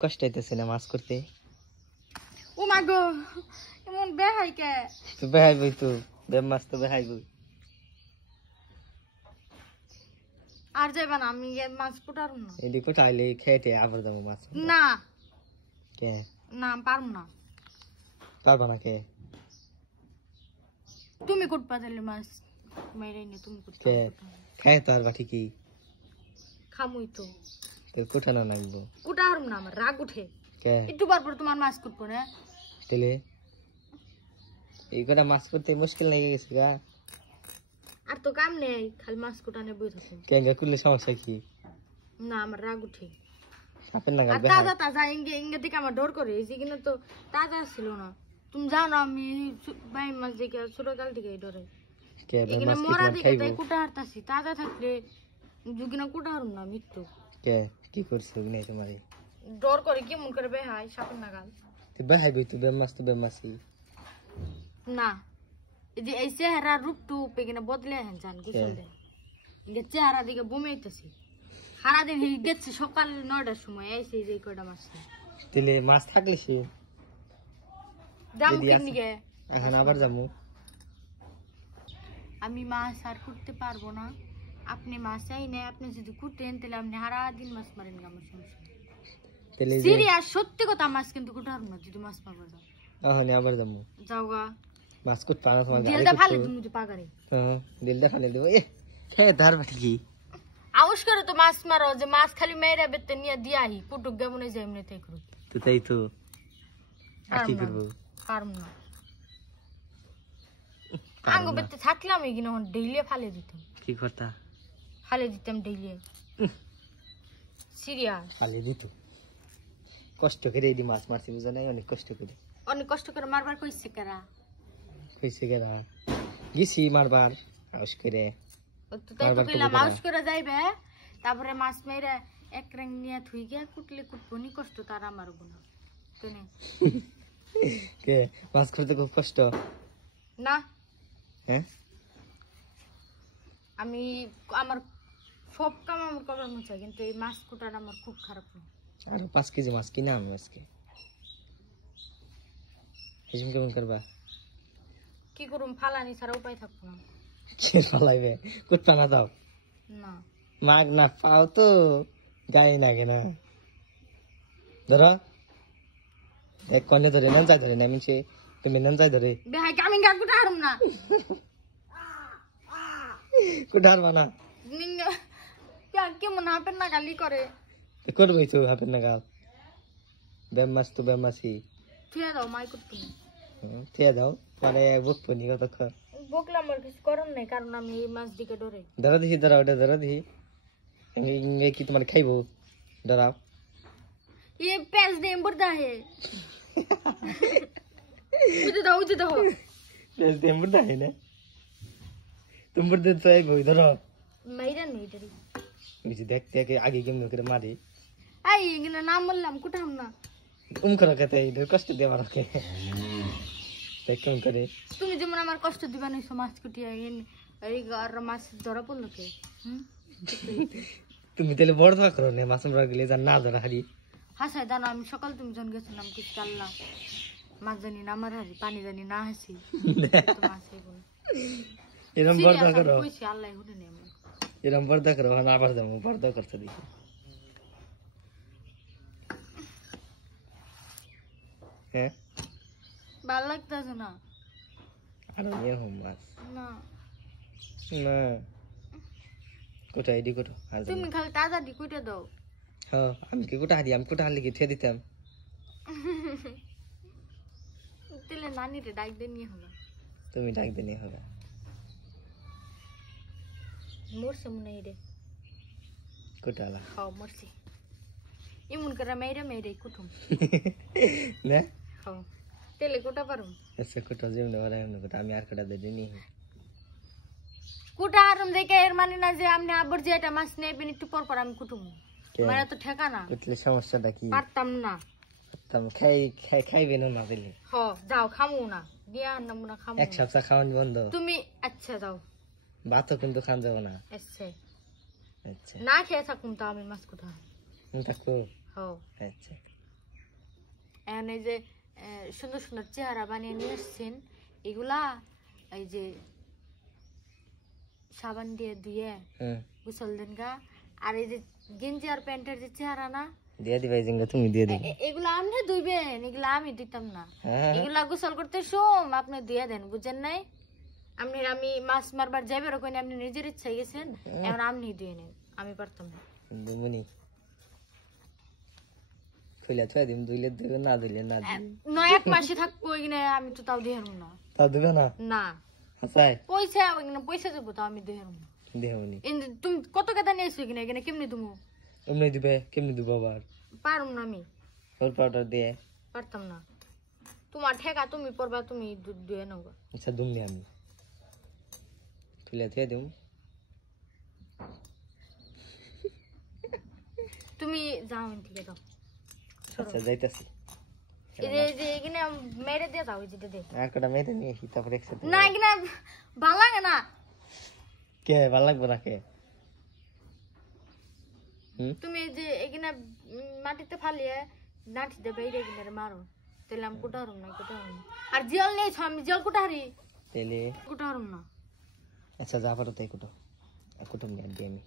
কষ্ট হইতেছে না মাছ করতে? ও মা গো, এমন বেহাই কে? তো বেহাইবই তো, মাছ তো বেহাইবই। আর যাইবা না, আমি মাছ কুটারু না। এদি কোটাইলে খেতে আবার যাবো মাছ। না কে? না পারবো না। পারবা না কে? তুমি কুটবা দিলে মাছ মেরে নি, তুমি কুটবা। কে খায় তো আর বা ঠিকই খামুই তো। তোর কোটানো লাগবো। কুটারু না, আমার রাগ উঠে। কে? একটু বার পর তোমার মাছ কুটবো না। তাহলে এই কটা মাছ করতে মুশকিল লেগে গেছে গা। আর তো কাম নেই, খালি মাছ কুটানে বই থাকো। কেঙ্গা করলে সমস্যা কি? না আমার রাগ উঠে। সাপের নাগাল আর তাজা তাজা ইঙ্গে থেকে আমার ডর করে এই কিনা তো তাজা ছিল না। তুমি জানো আমি ভাই মাছ দেখে ছোটকাল থেকে ডরে। কে এখানে মাছ মরা কি দিকে খাইবো? তাই কুটা হারতাছি, তাজা থাকলে যুগিনা কুটা হারুম না, মৃত্যু। কে কি করছে নাই তোমারে? ডর করে কি মন করে বেহাই সাপের নাগাল। তুই বেহাইবই তো মাছ তো মাছই না এই যে এই চেহারা রূপ টুপ এখানে বদলে হেন জান গোসল দেন চেহারা দিকে বমি হইতেছি। সারাদিন গেছে সকাল 9টার সময় এসে যে কয়টা মাছ তাহলে মাছ থাকলে সে দাম কিনিকে এখন আবার যাবো। আমি মাছ আর করতে পারবো না। আপনি মাছ চাই না, আপনি যদি কুটেন তাহলে আপনি সারাদিন মাছ মারেন। আমার সমস্যা সিরিয়াস সত্যি কথা, মাছ কিন্তু কুটে পারবো না যদি মাছ মারবো যাও। এখন আবার যাবো। যাও গা মাছ কুট পানা তোমার দিলটা ফালে তুমি যে পাগারে। হ্যাঁ দিলটা ফালে দেবো। এ খেয়ে ধার বাটি কি আউশ করে তো মাছ মারো, যে মাছ খালি মেয়েরা বেতে নিয়ে দিয়াহি কুটুক দেবো না যে এমনি তাই করুক। তো তাই তো আর কি করবো? পারবো না। আঙ্গো বেতে থাকলাম এখানে ডেইলি ফালে দিতাম। কি করতা? ফালে দিতাম ডেইলি। সিরিয়াস ফালে দিত। কষ্ট করে এই মাছ মারছি বুঝো নাই, অনেক কষ্ট করে। অনেক কষ্ট করে মারবার কইছে কেরা? কইছে কেরা? গেছি মারবার আউশ করে। তো তাই তো কইলাম আউশ করে যাইবে, তারপরে মাছ মেরে এক রেং নিয়ে থুই গিয়া কুটলে কুটবো নি, কষ্ট তার আমার না কেনে। কে মাছ করতে খুব কষ্ট না? হ্যাঁ আমি আমার সব কাম আমার করার মন চাই, কিন্তু এই মাছ কুটার আমার খুব খারাপ। আর 5 কেজি মাছ কিনা আমি আজকে হিসেব কেমন করবা? কি করুম, ফালানি ছাড়া উপায় থাকবো না। কে ফালাইবে? কুটপা না দাও না মাগ না পাও তো গায়ে লাগে না। ধরো এক কনে ধরে নাম যাই ধরে না মিছে তুমি নাম যাই ধরে বেহাই আমি গা কুটা হারুম না। কুটার বানা নিঙ্গা কেমন হাপের না গালি করে করবই তো হাপের নাগাল। মাছ তো মাছই থুয়া দাও, মাই করতে থিয়া দাও মানে বকবো নি কতক্ষণ। বকলাম আর কিছু করার নাই, কারণ আমি এই মাছ দিকে ডরে। ধরা দেখি ধরা ওটা ধরা দেখি কি তোমার খাইবো ধরাও। ये पैस दे बुर्दा है उधर दाओ पैस दे बुर्दा है ना तुम बुर्दे तो आई बोई धरो मेरा नहीं डरी मुझे देखते के आगे केम करे मारी आई इगना नाम बोललाम कुटाम ना करा कहते इधर कष्ट दे मारो के देख केम करे তুমি যেমন আমার কষ্ট দিবা না সমাজ কুটিয়া এই আর মাছ ধরা পড়লো কে? তুমি তাহলে বড় ধরা করো না মাছ মারা গেলে যা না ধরা হারি হাসাই দানো। আমি সকাল তুমি জন গেছিলাম কিছু আল্লাহ মাছ জানি না আমার হারি, পানি জানি না হাসি এরম বড় করো। কইছি আল্লাহ হুনে নে এরম বড় করো না, আবার যাবো বড় করতে দেখি। হ্যাঁ ভালো লাগতেছে না। আর নিয়ে হোম মাছ না না কোথায় এডি কোটো আর তুমি খালি তাজা দি কইটা দাও। হ্যাঁ আমি কি কোটা হারি, আমি কোটা হারলে কি ঠেয়ে দিতাম? তেলে নানি রে ডাক দে নিয়ে হবে। তুমি ডাক দিলে হবে। মরছে মনে রে কোটালা খাও মরছে এমন করে মেরে কুটুম না খাও তেলে কোটা পারুম। আচ্ছা কোটা যেমন ওরা এমন কোটা আমি আর কোটা দিই নি কুটা আরম দেখে এর মানে না যে আপনি আবার যে এটা মাছ নেবেন একটু পর পর আমি কুটুম। মানে তো ঠেকা না কুটলে সমস্যাটা কি? পারতাম না। পারতাম খাইবে না দিলে। হ যাও খামু না দিয়া নামু না খামু। এক সপ্তাহ খাওয়ান বন্ধ তুমি। আচ্ছা যাও ভাতও কিন্তু খান যাবো না। আচ্ছা আচ্ছা না খেয়ে থাকুম তো আমি মাছ কুটা থাকো। হ আচ্ছা এখন এই যে সুন্দর সুন্দর চেহারা বানিয়ে নিয়ে এসছেন এগুলা এই যে সাবান দিয়ে ধুয়ে গোসল দেন গা। আর এই যে গেঞ্জি আর প্যান্টের যে চেহারা না দিয়ে দিবে জিঙ্গা তুমি দিয়ে দিবে এগুলা আপনি ধুইবেন এগুলা আমি দিতাম না এগুলা গোসল করতে সোম আপনি দিয়ে দেন বুঝেন নাই আপনি আমি মাছ মারবার যাইবে ওখানে আপনি নিজের ইচ্ছায় গেছেন এখন আপনি দিয়ে নেন আমি পারতাম না দিমুনি খুলে ছয় দিন দুইলে দিবে না দিলে না দিবে নয় এক মাসে থাকবো এখানে আমি তো তাও দিয়ে না তাও দিবে না না হাসাই পয়সা এখানে পয়সা দেবো তো আমি দিয়ে না দেহনি তুমি কত কথা নিয়ে এসো এখানে এখানে কেমনি তুমি এমনি দিবে কেমনি দিব আবার পারুম না আমি ফল পাউডার দিয়ে পারতাম না তোমার ঠেকা তুমি পড়বা তুমি দুধ দিয়ে নাও আচ্ছা দুমনি আমি খুলে ছয় দিম তুমি যাও ঠিক আছে আচ্ছা যাইতাছি এই যে এখানে মেরে দিয়ে দাও এই যে দে আর কটা মেরে নিয়ে আসি তারপর একসাথে না এখানে ভালো লাগে না কে ভালো লাগবে না কে তুমি এই যে এখানে মাটিতে ফালিয়ে নাঠিতে বাইরে এখানে মারো তাহলে আমি কোটা হারুম না আর জল নিয়েছ আমি জল কোটা হারি তাহলে কোটা হারুম না আচ্ছা যা পারো তাই কুটো কুটুম নিয়ে আমি